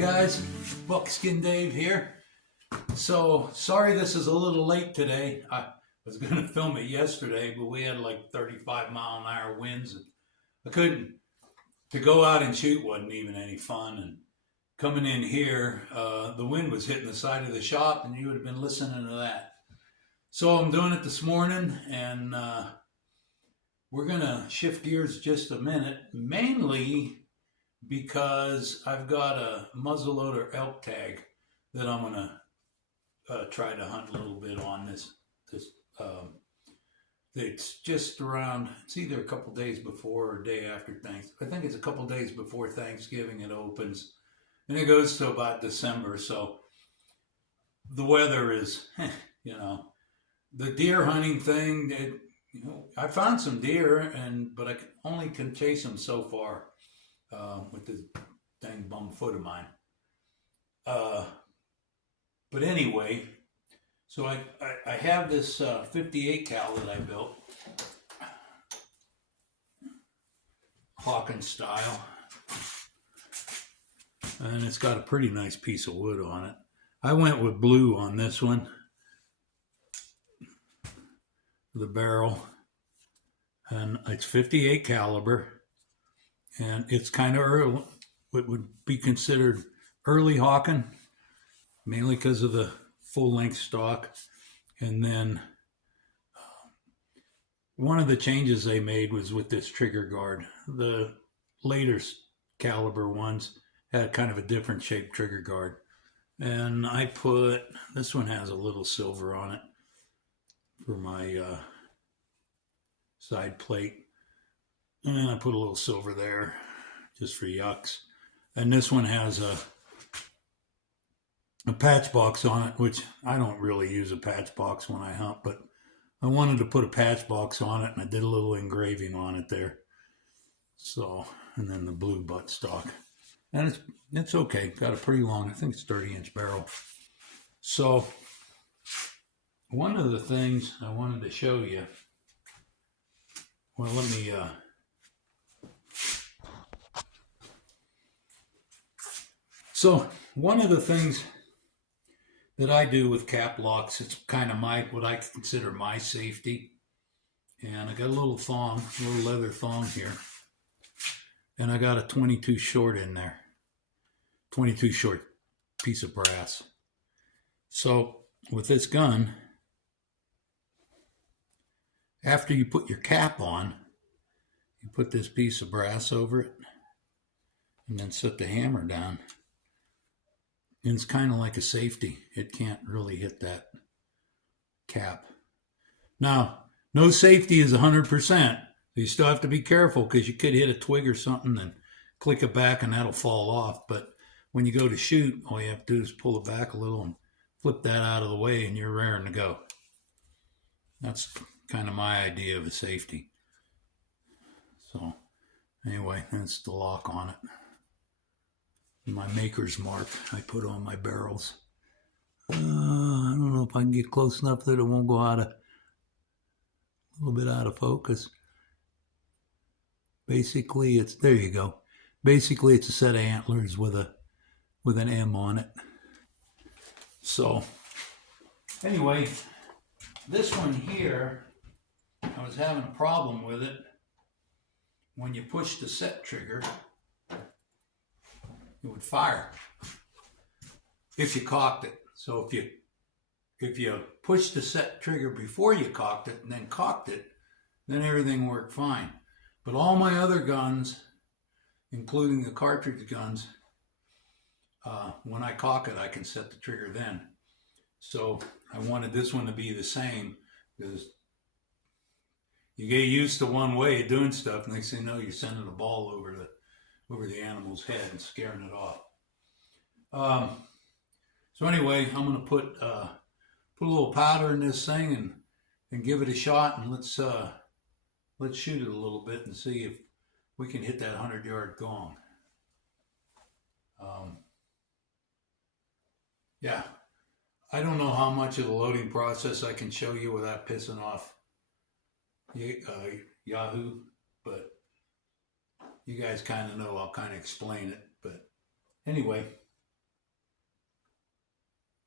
guys, Buckskin Dave here. So sorry this is a little late today. I was going to film it yesterday, but we had like 35-mile-an-hour winds. I couldn't. To go out and shoot wasn't even any fun. And coming in here, the wind was hitting the side of the shop, and you would have been listening to that. So I'm doing it this morning, and we're going to shift gears just a minute, mainly because I've got a muzzleloader elk tag that I'm going to try to hunt a little bit on this. It's just around, it's either a couple days before or a day after Thanksgiving. I think it's a couple days before Thanksgiving it opens. And it goes to about December. So the weather is, you know, the deer hunting thing, I found some deer, but I only can chase them so far with this dang bum foot of mine. But anyway, so I have this 58 cal that I built, Hawken style, and it's got a pretty nice piece of wood on it. I went with blue on this one, the barrel, and it's 58 caliber, and it's kind of early. It would be considered early Hawken, mainly because of the full-length stock. And then one of the changes they made was with this trigger guard. The later caliber ones had kind of a different shaped trigger guard, and I put, this one has a little silver on it for my side plate, and I put a little silver there just for yucks. And this one has a patch box on it, which I don't really use a patch box when I hunt, but I wanted to put a patch box on it, and I did a little engraving on it there. So, and then the blue buttstock, and it's okay. Got a pretty long, I think it's 30-inch barrel. So one of the things I wanted to show you, well, let me so one of the things that I do with cap locks, it's kind of what I consider my safety. And I got a little thong, a little leather thong here. And I got a 22 short in there. 22 short piece of brass. So with this gun, after you put your cap on, you put this piece of brass over it and then set the hammer down. And it's kind of like a safety. It can't really hit that cap. Now, no safety is 100%. You still have to be careful because you could hit a twig or something and click it back and that'll fall off. But when you go to shoot, all you have to do is pull it back a little and flip that out of the way and you're raring to go. That's kind of my idea of a safety. So anyway, that's the lock on it. My maker's mark I put on my barrels. I don't know if I can get close enough that it won't go a little bit out of focus. Basically, it's, there you go. Basically, it's a set of antlers with an M on it. So anyway, this one here, I was having a problem with it. When you push the set trigger, it would fire if you cocked it. So if you pushed the set trigger before you cocked it and then cocked it, then everything worked fine. But all my other guns, including the cartridge guns, when I cock it, I can set the trigger then. So I wanted this one to be the same, because you get used to one way of doing stuff, and next thing you know, you're sending a ball over the animal's head and scaring it off. So anyway, I'm going to put a little powder in this thing and give it a shot, and let's shoot it a little bit and see if we can hit that 100-yard gong. Yeah, I don't know how much of the loading process I can show you without pissing off Yahoo, but you guys kind of know, I'll kind of explain it. But anyway,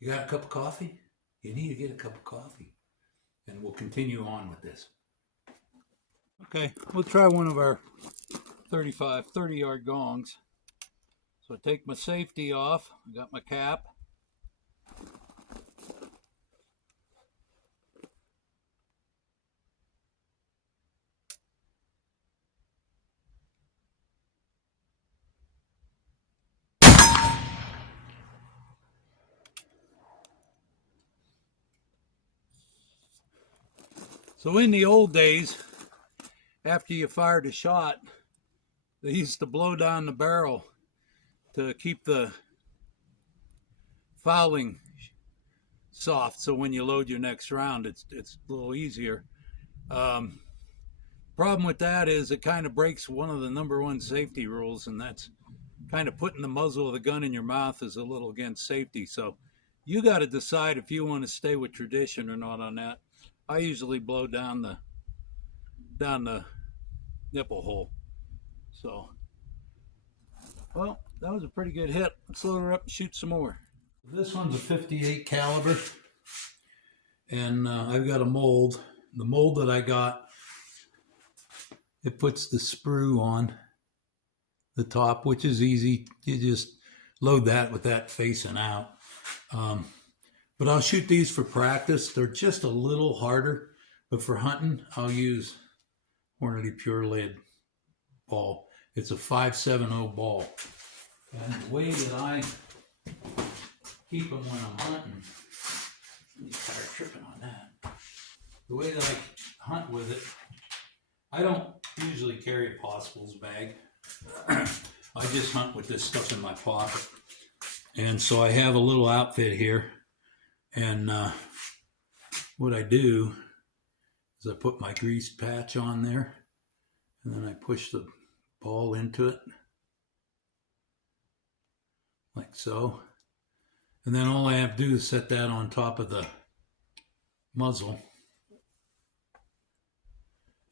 You got a cup of coffee? You need to get a cup of coffee. And we'll continue on with this. Okay, we'll try one of our 30-yard gongs. So I take my safety off. I got my cap. So in the old days, after you fired a shot, they used to blow down the barrel to keep the fouling soft, so when you load your next round, it's a little easier. Problem with that is it kind of breaks one of the #1 safety rules, and that's kind of putting the muzzle of the gun in your mouth is a little against safety. So you got to decide if you want to stay with tradition or not on that. I usually blow down the nipple hole. So, well, that was a pretty good hit. Let's load her up and shoot some more. This one's a 58 caliber, and I've got a mold. The mold that I got, it puts the sprue on the top, which is easy. You just load that with that facing out. But I'll shoot these for practice. They're just a little harder, but for hunting, I'll use Hornady Pure Lead ball. It's a 570 ball. And the way that I keep them when I'm hunting, let me start tripping on that. The way that I hunt with it, I don't usually carry a possibles bag. I just hunt with this stuff in my pocket. And so I have a little outfit here. And what I do is I put my greased patch on there, and then I push the ball into it, like so. And then all I have to do is set that on top of the muzzle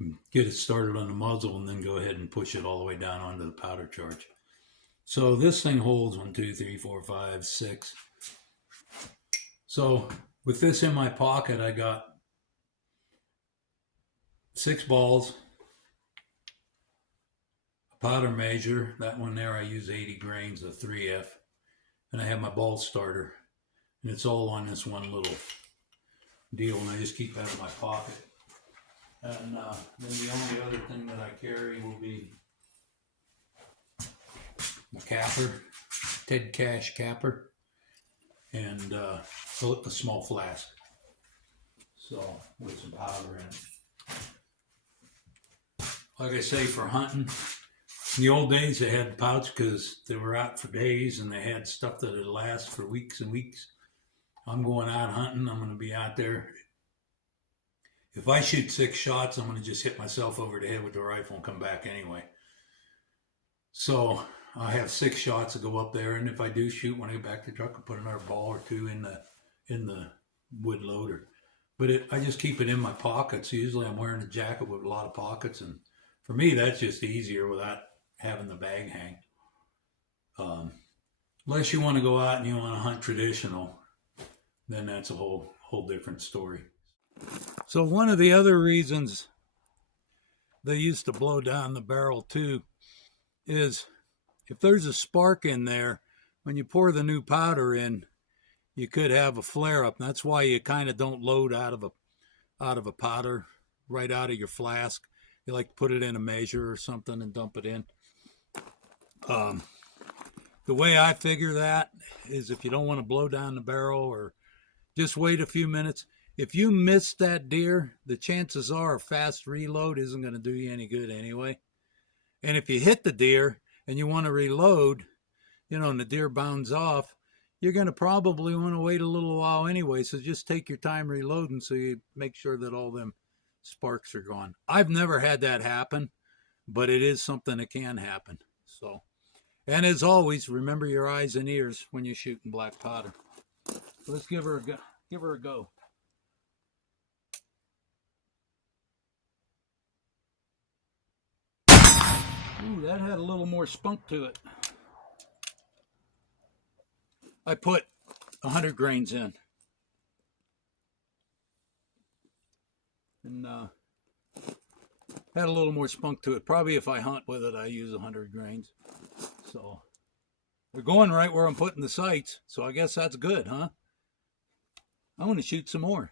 and get it started on the muzzle, and then go ahead and push it all the way down onto the powder charge. So this thing holds 1, 2, 3, 4, 5, 6. So with this in my pocket, I got 6 balls, a powder measure. That one there I use 80 grains of 3F, and I have my ball starter, and it's all on this one little deal, and I just keep that in my pocket. And then the only other thing that I carry will be my capper, Ted Cash capper, and a small flask, so with some powder in it. Like I say, for hunting, in the old days they had pouch because they were out for days and they had stuff that would last for weeks and weeks. I'm going out hunting, I'm going to be out there. If I shoot 6 shots, I'm going to just hit myself over the head with the rifle and come back anyway. So I have 6 shots to go up there, and if I do shoot when I get back to the truck, I'll put another ball or 2 in the wood loader. But I just keep it in my pockets. Usually I'm wearing a jacket with a lot of pockets, and for me that's just easier without having the bag hang. Unless you want to go out and you want to hunt traditional, then that's a whole different story. So one of the other reasons they used to blow down the barrel too is if there's a spark in there, when you pour the new powder in, you could have a flare up. And that's why you kind of don't load out of a powder right out of your flask. You like to put it in a measure or something and dump it in. The way I figure that is if you don't want to blow down the barrel, or just wait a few minutes. If you miss that deer, the chances are a fast reload isn't going to do you any good anyway. And if you hit the deer and you want to reload, and the deer bounds off, you're going to probably want to wait a little while anyway. So just take your time reloading so you make sure that all them sparks are gone. I've never had that happen, but it is something that can happen. So, and as always, remember your eyes and ears when you're shooting black powder. Let's give her a go. Ooh, that had a little more spunk to it. I put 100 grains in. And had a little more spunk to it. Probably if I hunt with it, I use 100 grains. So they're going right where I'm putting the sights. So I guess that's good, huh? I want to shoot some more.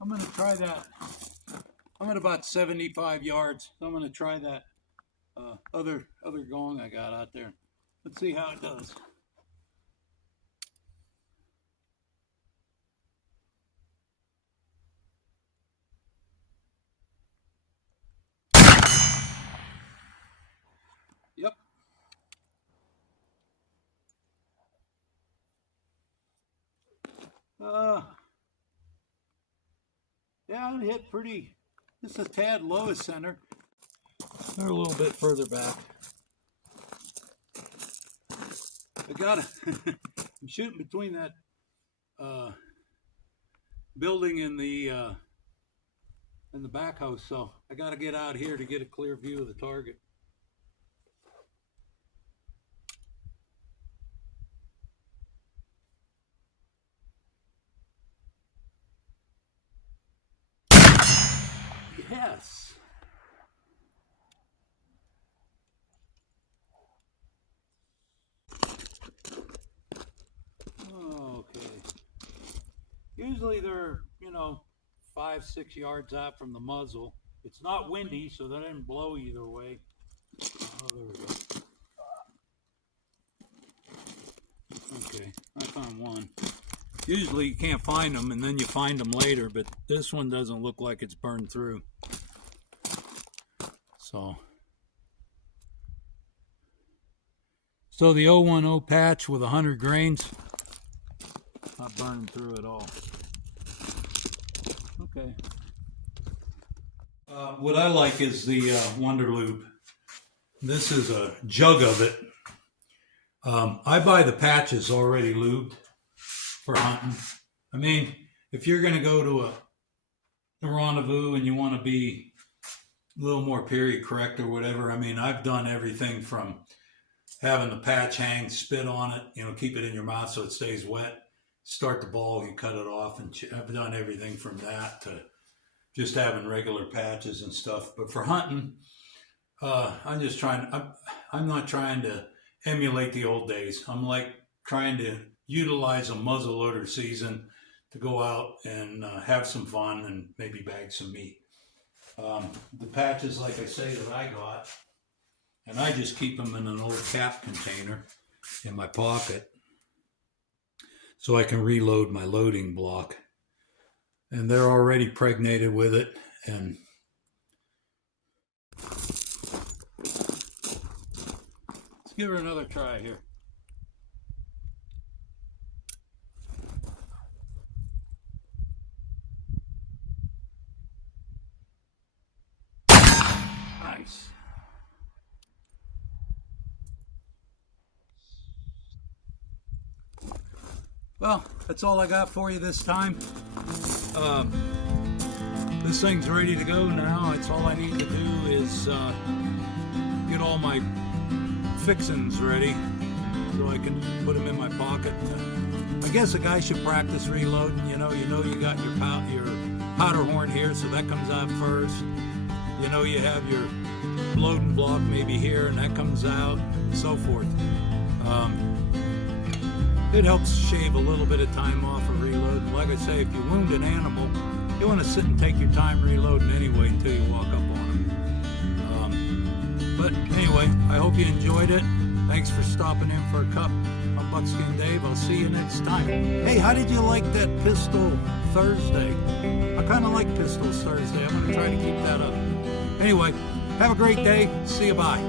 I'm going to try that. I'm at about 75 yards. So I'm going to try that other gong I got out there. Let's see how it does. Yep. Yeah, it hit pretty. Just a tad low as center. They're a little bit further back. I got I'm shooting between that building and the back house, so I got to get out here to get a clear view of the target. Yes. Okay. Usually they're, 5-6 yards out from the muzzle. It's not windy, so they didn't blow either way. Oh, there we go. Okay, I found one. Usually you can't find them, and then you find them later, but this one doesn't look like it's burned through. So the 010 patch with 100 grains, not burning through at all. Okay. What I like is the Wonder Lube. This is a jug of it. I buy the patches already lubed for hunting. I mean, if you're going to go to a rendezvous and you want to be a little more period correct or whatever, I mean, I've done everything from having the patch hang, spit on it, keep it in your mouth so it stays wet, start the ball, you cut it off, and I've done everything from that to just having regular patches and stuff. But for hunting, I'm not trying to emulate the old days. I'm like trying to utilize a muzzleloader season to go out and have some fun and maybe bag some meat. The patches, like I say, that I got, and I just keep them in an old cap container in my pocket so I can reload my loading block. And they're already pregnated with it. And let's give her another try here. Nice. Well, that's all I got for you this time. This thing's ready to go now. It's all I need to do is get all my fixings ready so I can put them in my pocket. I guess a guy should practice reloading. You got your powder horn here, so that comes out first. You have your loading block maybe here, and that comes out, and so forth. It helps shave a little bit of time off of reloading. Like I say, if you wound an animal, you want to sit and take your time reloading anyway until you walk up on them. But anyway, I hope you enjoyed it. Thanks for stopping in for a cup. I'm Buckskin Dave. I'll see you next time. Hey, how did you like that Pistol Thursday? I kind of like Pistols Thursday. I'm going to try to keep that up. Anyway, have a great day. See you. Bye.